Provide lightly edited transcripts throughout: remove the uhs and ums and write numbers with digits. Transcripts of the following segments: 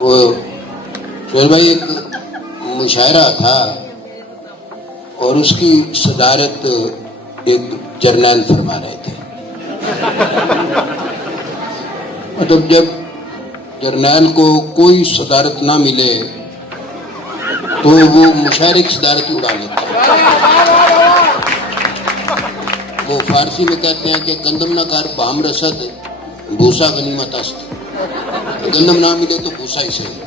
وہ شعیب بھائی ایک مشاعرہ تھا اور اس کی صدارت ایک جرنیل فرما رہے تھے. مطلب جب جرنیل کو کوئی صدارت نہ ملے تو وہ مشاعرے کی صدارت ہی اڑا لیتا ہے. وہ فارسی میں کہتے ہیں کہ گندم نہ کر بام رسد بھوسا غنیمت است. گندم نہ ملے تو بھوسا ہی صحیح.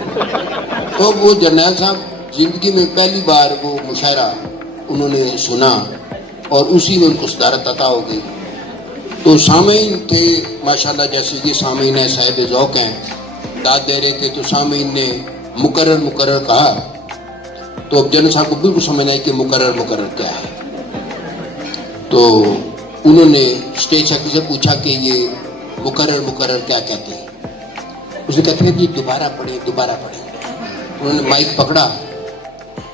تو وہ جرنیل صاحب زندگی میں پہلی بار وہ مشاعرہ انہوں نے سنا اور اسی میں ان کو صدارت عطا ہو گئی. تو سامعین تھے ماشاءاللہ، جیسے یہ سامعین ہیں صاحب ذوق ہیں، داد دے رہے تھے تو سامعین نے مقرر کہا. تو اب جنرل صاحب کو بالکل سمجھ آئی کہ مقرر کیا ہے. تو انہوں نے اسٹیج سیکرٹری سے پوچھا کہ یہ مقرر کیا کہتے ہیں. اس نے کہتے ہیں جی دوبارہ پڑھیں. انہوں نے مائک پکڑا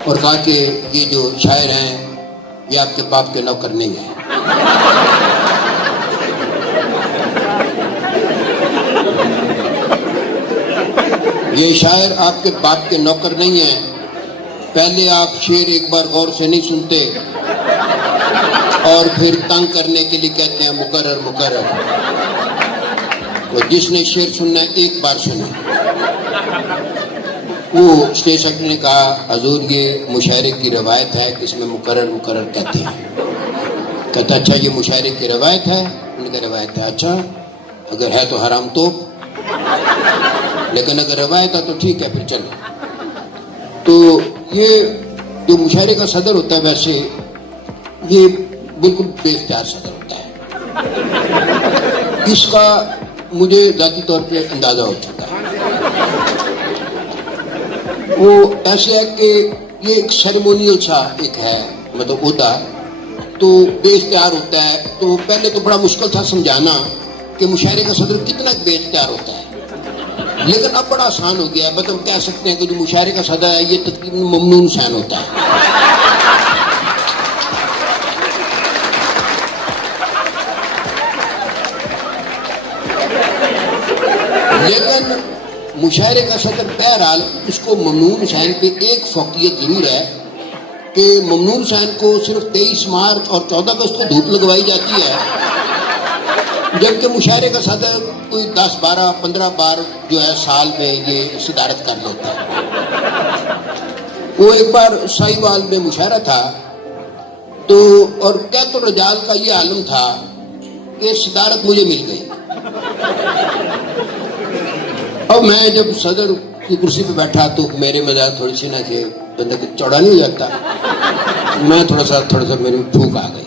اور کہا کہ یہ جو شاعر ہیں یہ آپ کے باپ کے نوکر نہیں ہیں. یہ شاعر آپ کے باپ کے نوکر نہیں ہیں. پہلے آپ شعر ایک بار غور سے نہیں سنتے اور پھر تنگ کرنے کے لیے کہتے ہیں مقرر. تو جس نے شعر سننا ہے ایک بار سنے. وہ اسٹیج سیکرٹری نے کہا حضور یہ مشاعرے کی روایت ہے کہ اس میں مقرر کہتے ہیں. کہتا اچھا یہ مشاعرے کی روایت ہے؟ ان کا روایت ہے. اچھا اگر ہے تو حرام تو، لیکن اگر روایت ہے تو ٹھیک ہے پھر چلو. تو یہ جو مشاعرے کا صدر ہوتا ہے ویسے یہ بالکل بے اختیار صدر ہوتا ہے. اس کا مجھے ذاتی طور پہ اندازہ ہو چکا ہے. وہ ایسے ہے کہ یہ ایک سیریمونیل سا ایک ہے مطلب عہدہ، تو بے اختیار ہوتا ہے. تو پہلے تو بڑا مشکل تھا سمجھانا کہ مشاعرے کا صدر کتنا بے اختیار ہوتا ہے، لیکن اب بڑا آسان ہو گیا ہے. مطلب کہہ سکتے ہیں کہ جو مشاعرے کا صدر ہے یہ تقریباً ممنون حسین ہوتا ہے. لیکن مشاعرے کا صدر بہرحال اس کو ممنون حسین پہ ایک فوقیت ضرور ہے کہ ممنون حسین کو صرف 23 مارچ اور 14 اگست کو دھوپ لگوائی جاتی ہے، جبکہ مشاعرے کا صدر کوئی 10 12 15 بار جو ہے سال میں یہ صدارت کر لیتا ہے. وہ ایک بار سائیوال میں مشاعرہ تھا تو اور قیت الرجال کا یہ عالم تھا کہ صدارت مجھے مل گئی. اب میں جب صدر کی کرسی پہ بیٹھا تو میرے مزاج تھوڑی سی نہ کہ بندہ کو چوڑا نہیں ہو جاتا، میں تھوڑا سا میری پھونک آ گئی.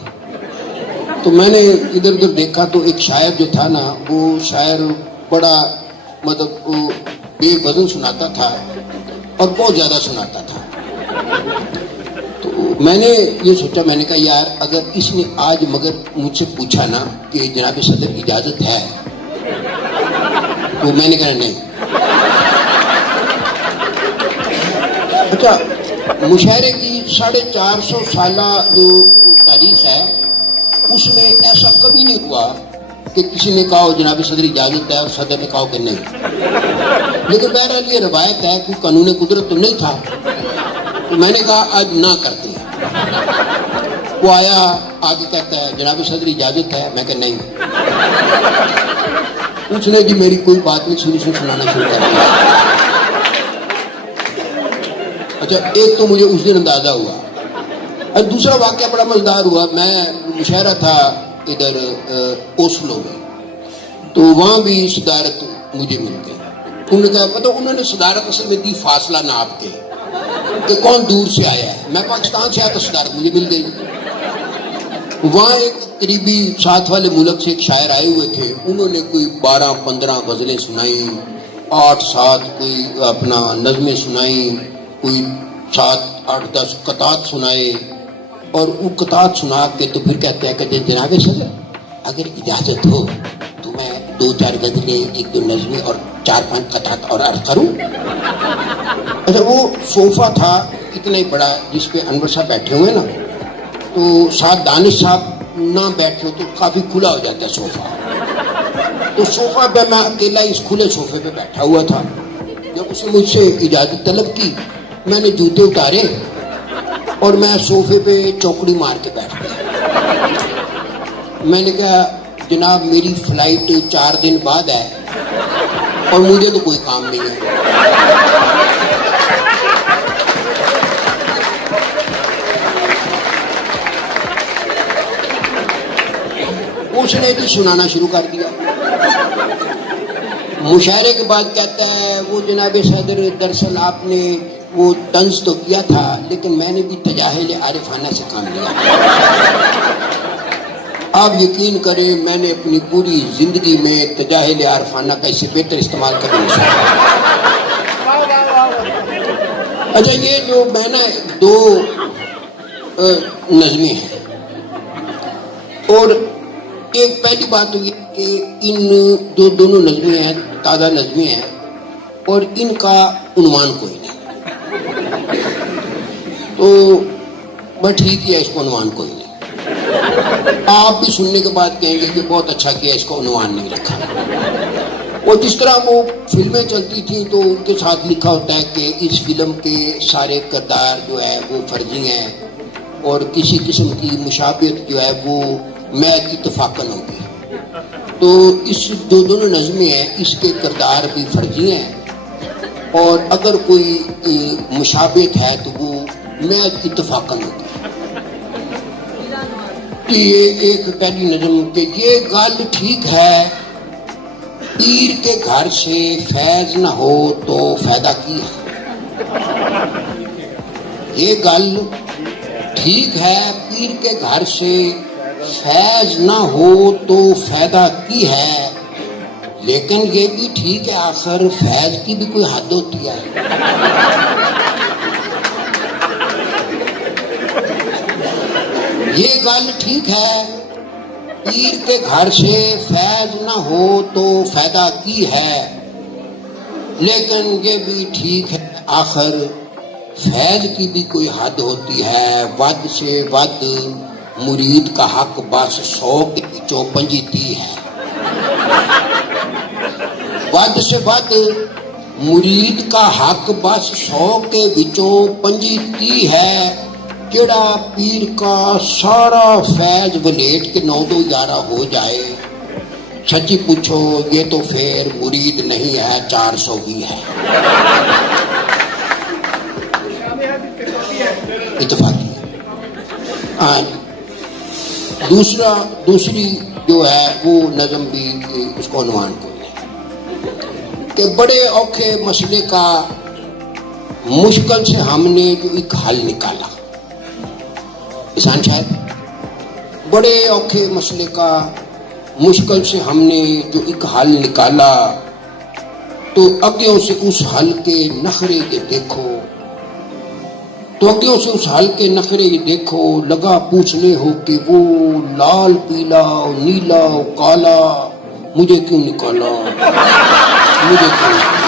تو میں نے ادھر ادھر دیکھا تو ایک شاعر جو تھا نا، وہ شاعر بڑا مطلب بے وزن سناتا تھا اور بہت زیادہ سناتا تھا. تو میں نے یہ سوچا، میں نے کہا یار اگر اس نے آج مگر مجھ سے پوچھا نا کہ جناب صدر اجازت ہے، تو میں نے کہا نہیں. اچھا مشاعرے کی 450 سالہ جو تاریخ ہے اس میں ایسا کبھی نہیں ہوا کہ کسی نے کہا جناب صدر اجازت ہے اور صدر نے کہا کہ نہیں. لیکن بہرحال یہ روایت ہے، کوئی قانون قدرت تو نہیں تھا. تو میں نے کہا آج نہ کرتے ہیں. وہ آیا آگے کہتا ہے جناب صدر اجازت ہے؟ میں کہا نہیں. اس نے جی میری کوئی بات نہیں سنی، سنانا شروع کر دیا. اچھا ایک تو مجھے اس دن اندازہ ہوا. اور دوسرا واقعہ بڑا مزیدار ہوا. میں مشاعرہ تھا ادھر اوسلو میں، تو وہاں بھی صدارت مجھے مل گئی. انہوں نے کہا مطلب انہوں نے صدارت اصل میں دی فاصلہ ناپ کے کہ کون دور سے آیا ہے. میں پاکستان سے آیا تو صدارت مجھے مل گئی. وہاں ایک قریبی ساتھ والے ملک سے ایک شاعر آئے ہوئے تھے، انہوں نے کوئی 12-15 غزلیں سنائیں، 8-7 کوئی اپنا نظمیں سنائیں، کوئی 7-8-10 قطعات سنائے. اور وہ قطعات سنا کے تو پھر کہتے ہیں کہ جناب صدر اگر اجازت ہو تو میں 2-4 غزلیں، 1-2 نظمیں اور 4-5 قطعات اور عرض کروں. اچھا وہ صوفہ تھا اتنا ہی بڑا جس پہ انور صاحب بیٹھے ہوئے نا، تو ساتھ دانش صاحب نہ بیٹھے تو کافی کھلا ہو جاتا ہے صوفہ. تو صوفہ پہ میں اکیلا اس کھلے صوفے پہ بیٹھا ہوا تھا. جب اس نے مجھ سے اجازت طلب کی میں نے جوتے اتارے اور میں صوفے پہ چوکڑی مار کے بیٹھ گیا. میں نے کہا جناب میری فلائٹ 4 دن بعد ہے اور مجھے تو کوئی کام نہیں ہے. اس نے بھی سنانا شروع کر دیا. مشاعرے کے بعد کہتا ہے وہ جناب صدر دراصل آپ نے وہ طنز تو کیا تھا لیکن میں نے بھی تجاہل عارفانہ سے کام لیا. آپ یقین کریں میں نے اپنی پوری زندگی میں تجاہل عارفانہ کا اس سے بہتر استعمال کبھی نہیں سنا. اچھا یہ جو میں نے 2 نظمیں ہیں اور ایک پہلی بات تو یہ کہ ان جو دونوں نظمیں ہیں تازہ نظمیں ہیں اور ان کا عنوان کوئی نہیں تو بس ٹھیک ہے اس کو عنوان کوئی نہیں. آپ بھی سننے کے بعد کہیں گے کہ بہت اچھا کیا اس کو عنوان نہیں رکھا. اور جس طرح وہ فلمیں چلتی تھیں تو ان کے ساتھ لکھا ہوتا ہے کہ اس فلم کے سارے کردار جو ہے وہ فرضی ہیں اور کسی قسم کی مشابہت جو ہے وہ محض اتفاقاً ہوگی. تو اس جو دونوں نظمیں ہیں اس کے کردار بھی فرضی ہیں اور اگر کوئی مشابہت ہے تو وہ محض اتفاقاً ہوگی. یہ ایک پہلی نظم کہ یہ گل ٹھیک ہے پیر کے گھر سے فیض نہ ہو تو فائدہ کی ہے. یہ گل ٹھیک ہے پیر کے گھر سے فیض نہ ہو تو فائدہ کی ہے لیکن یہ بھی ٹھیک ہے آخر فیض کی بھی کوئی حد ہوتی ہے. یہ گل ٹھیک ہے پیر کے گھر سے فیض نہ ہو تو فائدہ کی ہے لیکن یہ بھی ٹھیک ہے آخر فیض کی بھی کوئی حد ہوتی ہے. ود سے ود مرید کا حق بس 100 کے پچھوں 25 ہے. ود سے ود مرید کا حق بس 100 کے پچھوں 25 ہے. جڑا پیر کا سارا فیض ولیٹ کے 9-11 ہو جائے سچی پوچھو یہ تو پھر مرید نہیں ہے 420 ہے. اتفاقی دوسری جو ہے وہ نظم بھی اس کو عنوان کو کہ بڑے اوکھے مسئلے کا مشکل سے ہم نے جو ایک حل نکالا. کسان صاحب بڑے اوکھے مسئلے کا مشکل سے ہم نے جو ایک حل نکالا تو اگیوں سے اس حل کے نخرے کے دیکھو تو اگیوں سے اس حل کے نخرے دیکھو لگا پوچھنے ہو کہ وہ لال پیلا نیلا کالا مجھے کیوں نکالا مجھے کیوں نکالا.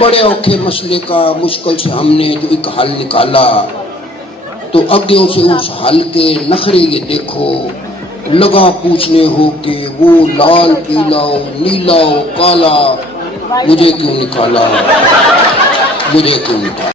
بڑے اوکھے مسئلے کا مشکل سے ہم نے جو ایک حل نکالا تو اگیوں سے اس حل کے نخرے یہ دیکھو لگا پوچھنے ہو کہ وہ لال پیلا نیلا کالا مجھے کیوں نکالا مجھے کیوں نکالا.